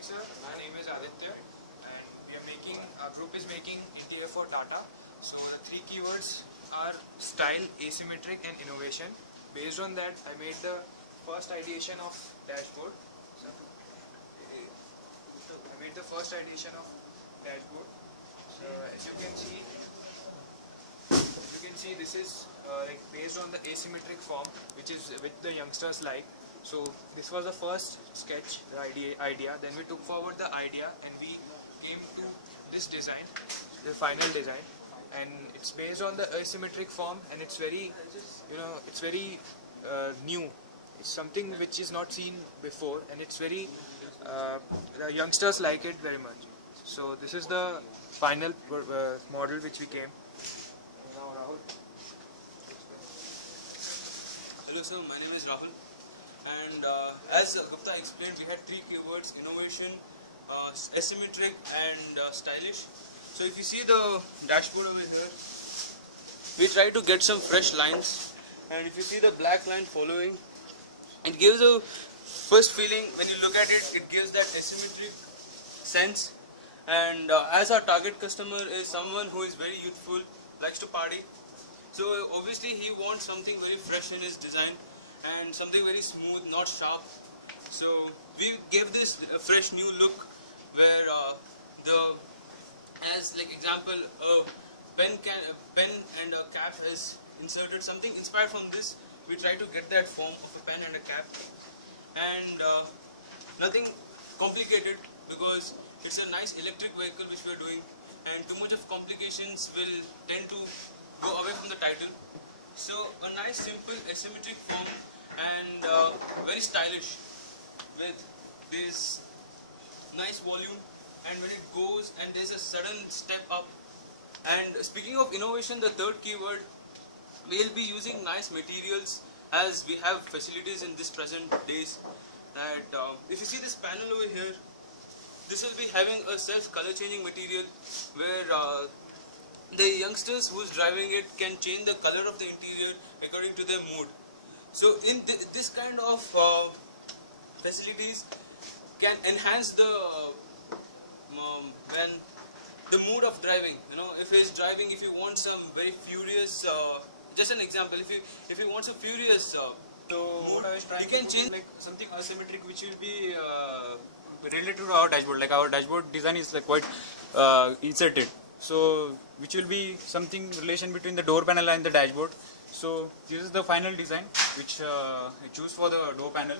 morning, sir. My name is Aditya, and our group is making interior for Tata. So the three keywords are style, asymmetric, and innovation. Based on that, I made the first ideation of dashboard. So, I made the first ideation of dashboard. So as you can see, this is like based on the asymmetric form, which is which the youngsters like. So this was the first sketch, the idea. Then we took forward the idea and we came to this design, the final design, and it's based on the asymmetric form, and it's very, it's very new. It's something which is not seen before, and it's very, the youngsters like it very much. So this is the final model which we came. Now Rahul. Hello sir, my name is Rahul, and as Gupta explained, we had three keywords: innovation, asymmetric, and stylish. So if you see the dashboard over here, we try to get some fresh lines, and if you see the black line following, it gives a first feeling when you look at it. It gives that asymmetric sense, and as our target customer is someone who is very youthful, likes to party, so obviously he wants something very fresh in his design and something very smooth, not sharp. So we gave this a fresh new look where as like example, a pen and a cap is inserted, something inspired from this. We try to get that form of a pen and a cap, and nothing complicated, because it's a nice electric vehicle which we are doing, and too much of complications will tend to go away from the title. So a nice simple asymmetric form, and very stylish with this nice volume, and when it goes and there's a sudden step up. And speaking of innovation, the third keyword, we'll be using nice materials, as we have facilities in this present days. That if you see this panel over here, this will be having a self color changing material where the youngsters who's driving it can change the color of the interior according to their mood. So in this kind of facilities can enhance the when the mood of driving. If he's driving, if you want some very furious, just an example, if you want some furious mood, you can change like something asymmetric which will be related to our dashboard. Like our dashboard design is like quite inserted, so which will be something relation between the door panel and the dashboard. So this is the final design which I choose for the door panel.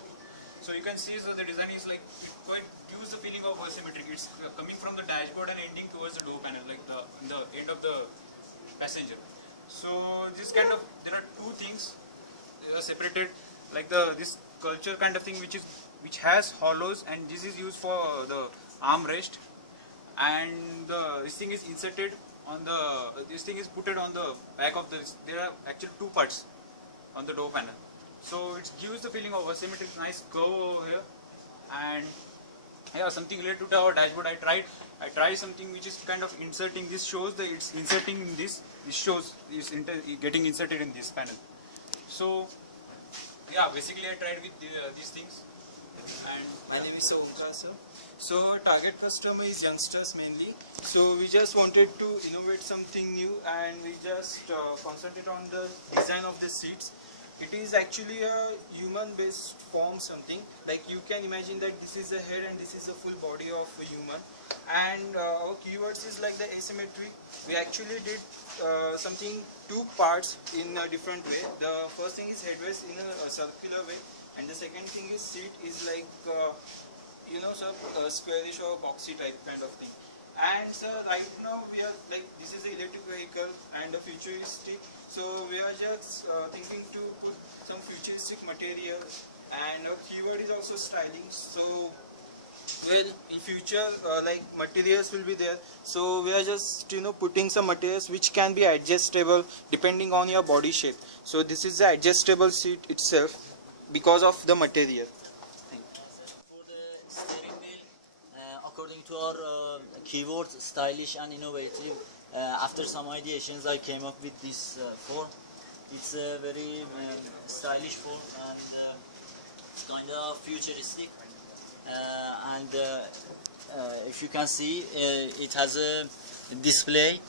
So you can see, so the design is like quite gives the feeling of asymmetric. It's coming from the dashboard and ending towards the door panel, like the end of the passenger. So this kind of, there are two things separated, like this culture kind of thing which has hollows, and this is used for the armrest, and this thing is inserted on this thing is put on the back of this. There are actually two parts on the door panel, so it gives the feeling of asymmetric, nice curve over here. And yeah, something related to our dashboard, I tried something which is kind of inserting. This shows that it's inserting in this shows is getting inserted in this panel. So yeah, basically I tried with these things. And my name is Omkar, sir. So our target customer is youngsters mainly. So we just wanted to innovate something new, and we just concentrate on the design of the seats. It is actually a human-based form, something like you can imagine that this is the head and this is the full body of a human. And our keywords is like the asymmetry. We actually did something two parts in a different way. The first thing is headrest in a circular way, and the second thing is seat is like some squarish or boxy type kind of thing. And sir, right now we are like, this is an electric vehicle and a futuristic, so we are just thinking to put some futuristic material, and our keyword is also styling. So well, in future like materials will be there, so we are just putting some materials which can be adjustable depending on your body shape. So this is the adjustable seat itself because of the material. For the steering wheel, according to our keywords, stylish and innovative, after some ideations I came up with this form. It's a very stylish form, and it's kind of futuristic. if you can see, it has a display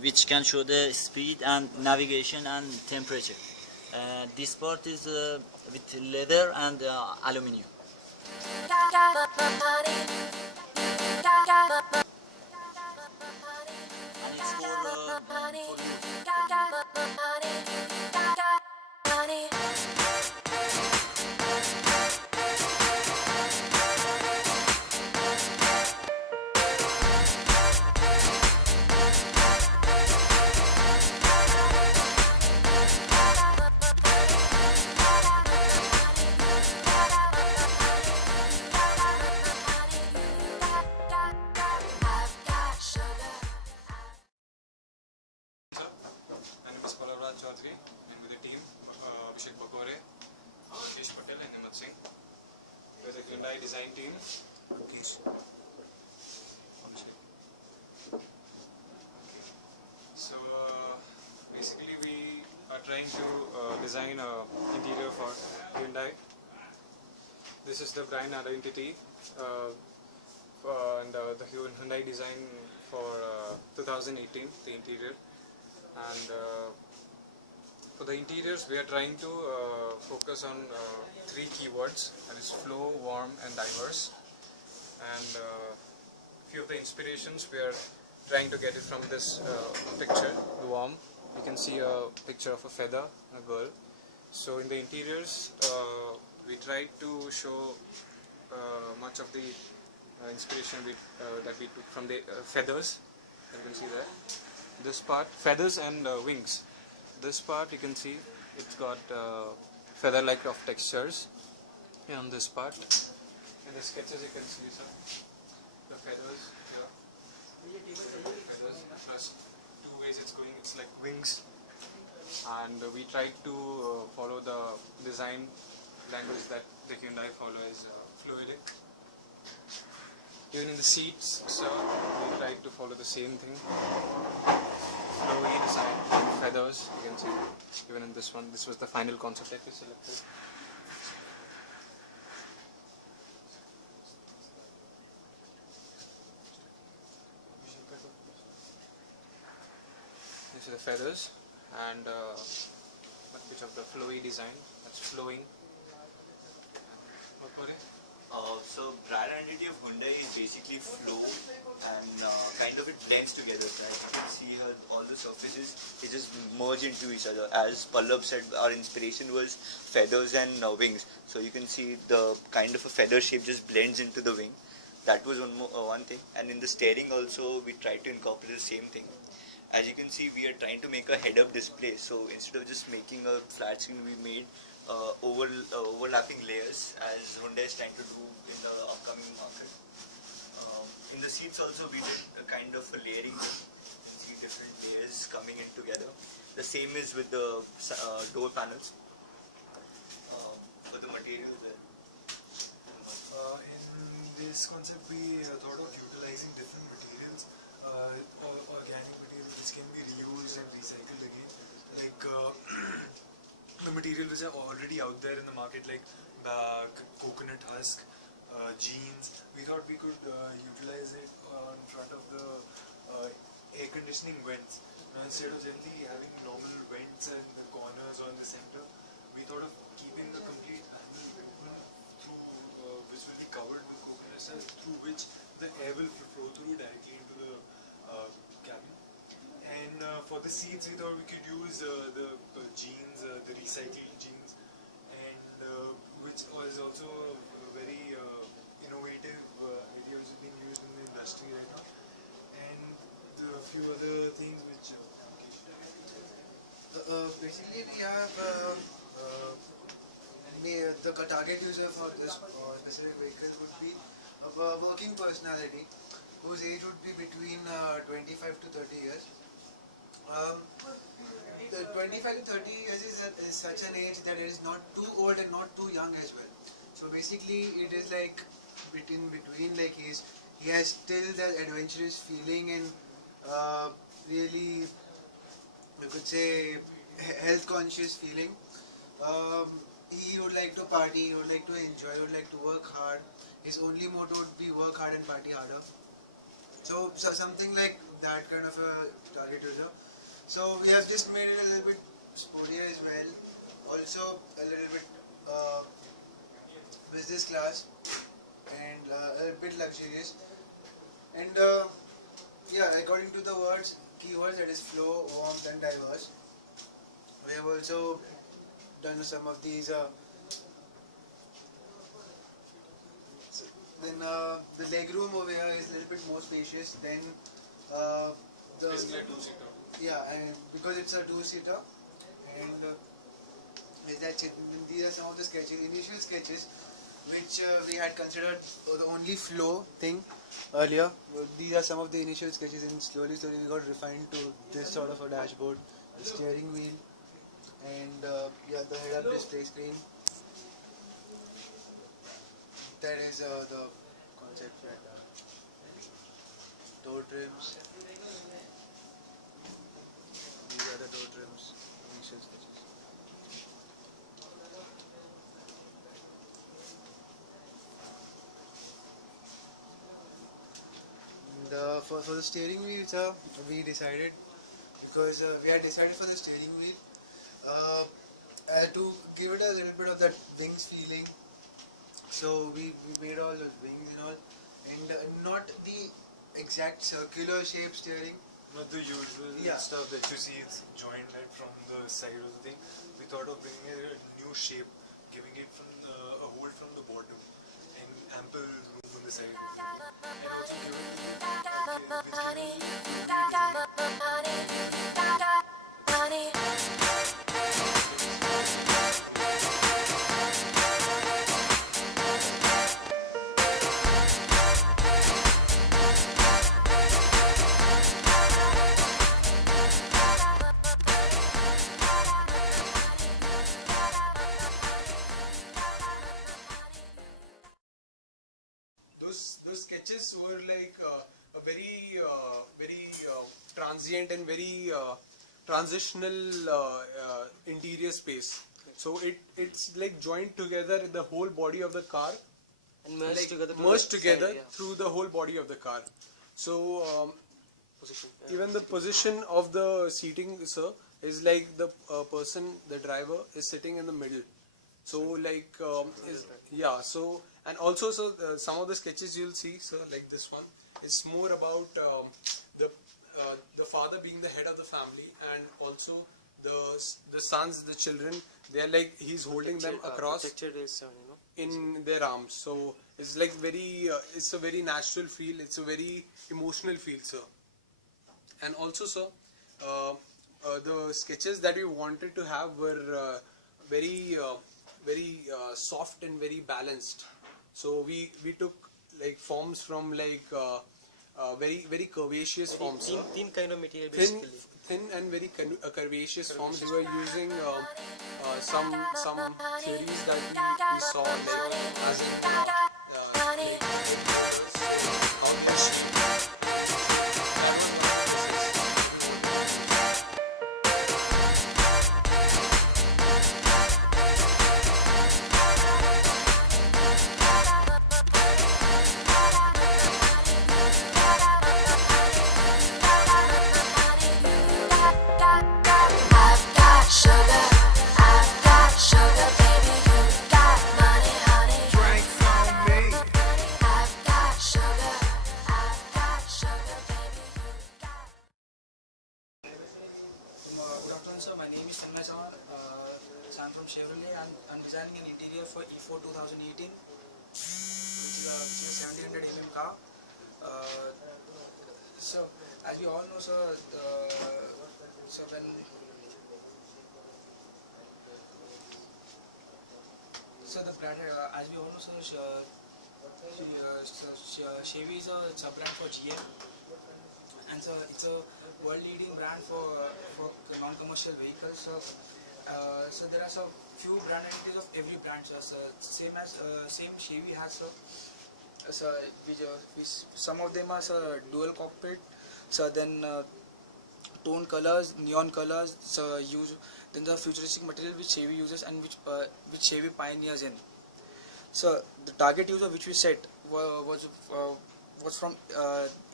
which can show the speed and navigation and temperature. This part is with leather and aluminium. And it's My name is Pallavraj Chaudhary, and with the team, Abhishek Bakore, Rakesh Patel, and Himmat Singh. We're the Hyundai design team. So basically, we are trying to design an interior for Hyundai. This is the brand identity and the Hyundai design for 2018, the interior. And for the interiors, we are trying to focus on three keywords, that is flow, warm, and diverse. And few of the inspirations we are trying to get it from this picture, the warm. You can see a picture of a feather, a girl. So in the interiors, we tried to show much of the inspiration that we took from the feathers. You can see there. This part, feathers and wings. This part you can see it's got feather-like of textures. And on this part, in the sketches you can see the feathers here. Feathers plus two ways it's going. It's like wings. And we tried to follow the design language that the Hyundai follow is fluidic. Even in the seats, so we tried to follow the same thing. Flowy design and feathers, you can see. Even in this one, this was the final concept that we selected. These are the feathers and much of the flowy design. That's flowing. What for it? So brand identity of Hyundai is basically flow and kind of it blends together, right? You can see here all the surfaces, they just merge into each other. As Pallab said, our inspiration was feathers and wings. So you can see the kind of a feather shape just blends into the wing. That was one thing. And in the steering also, we tried to incorporate the same thing. As you can see, we are trying to make a head-up display. So instead of just making a flat screen, we made overlapping layers as Hyundai is trying to do in the upcoming market. In the seats also we did a kind of a layering. You can see different layers coming in together. The same is with the door panels. For the material there. In this concept we thought of utilizing different materials, organic materials which can be reused and recycled again. Like the material which are already out there in the market, like coconut husk, jeans. We thought we could utilize it in front of the air conditioning vents. Instead of generally having normal vents at the corners or in the center, we thought of keeping the complete panel open through which will be covered with coconut husk, through which the air will flow through directly into the cabin. And for the seats, we thought we could use the jeans, the recycled jeans, and which is also a very innovative idea which is being used in the industry right now. And a few other things which basically we have the target user for this specific vehicle would be a working personality whose age would be between 25 to 30 years. The 25 to 30 years is such an age that it is not too old and not too young as well. So basically it is like between like he has still that adventurous feeling and really you could say health conscious feeling. he would like to party, he would like to enjoy, he would like to work hard. His only motto would be work hard and party harder. So something like that kind of a target user. So we have just made it a little bit sportier as well. Also a little bit business class and a little bit luxurious. And yeah, according to the keywords, that is flow, warmth and diverse. We have also done some of these. Then the leg room over here is a little bit more spacious than the Basically a two-seater. yeah, and because it's a two-seater, and that's it. These are some of the initial sketches, which we had considered the only flow thing earlier. These are some of the initial sketches, and slowly we got refined to this sort of a dashboard, the steering wheel, and yeah, the head-up display screen. That is the concept right now. Door trims. These are the door trims, initial sketches. And, for the steering wheel, sir, we decided, because we had decided for the steering wheel to give it a little bit of that wings feeling. So we made all those wings and all, and not the exact circular shape steering. Not the usual stuff that you see, it's joined right from the side of the thing. We thought of bringing a new shape, giving it from a hold from the bottom and ample room on the side. And also those sketches were like a very transient and very transitional interior space. So it's like joined together the whole body of the car and merged together, through the whole body of the car. So even the position of the seating, sir, is like the person, the driver, is sitting in the middle. So like so, and also so some of the sketches you'll see, sir, like this one, it's more about the father being the head of the family, and also the sons, the children, they're like he's holding them across in their arms. So it's like very it's a very natural feel, it's a very emotional feel, sir. And also, sir, the sketches that we wanted to have were very soft and very balanced. So we took like forms from like very curvaceous forms. Thin kind of material, Thin and very curvaceous forms. We were using some theories that we saw, like as in I'm from Chevrolet and I'm designing an interior for E4 2018, which is a 1700 mm car. So, as we all know, sir, so when the brand, as we all know, sir, Chevy is a sub-brand for GM, and so it's a world-leading brand for non-commercial vehicles. So there are some few brand identities of every brand. So same Chevy has. Some of them are dual cockpit. So then tone colors, neon colors, so use then the futuristic material which Chevy uses and which Chevy pioneers in. So the target user which we set was from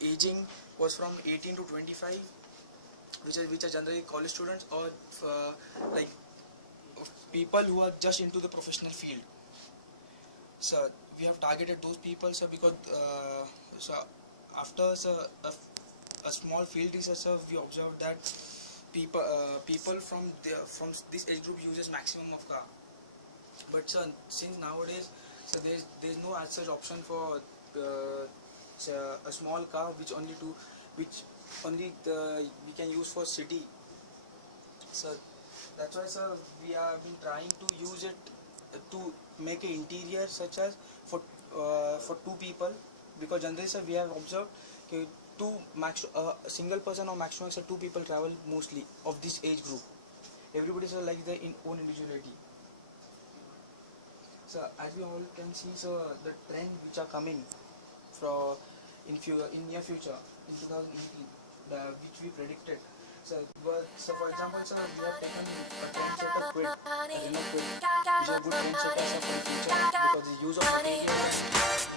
aging was from 18 to 25, which are generally college students or like people who are just into the professional field. So we have targeted those people, so because so after a small field research, we observed that people from this age group uses maximum of car. But since nowadays, so there's no as such option for a small car which only we can use for city. So that's why, sir, we have been trying to use it to make an interior such as for two people, because generally, sir, we have observed okay, a single person or maximum, sir, two people travel mostly of this age group. Everybody, sir, like their own individuality. So as we all can see, so the trend which are coming for in near future in 2018, which we predicted. So for example, sir, we have taken a trend setter quid, a Renault quid, which is a good trend setter, sir, for the future because the use of materials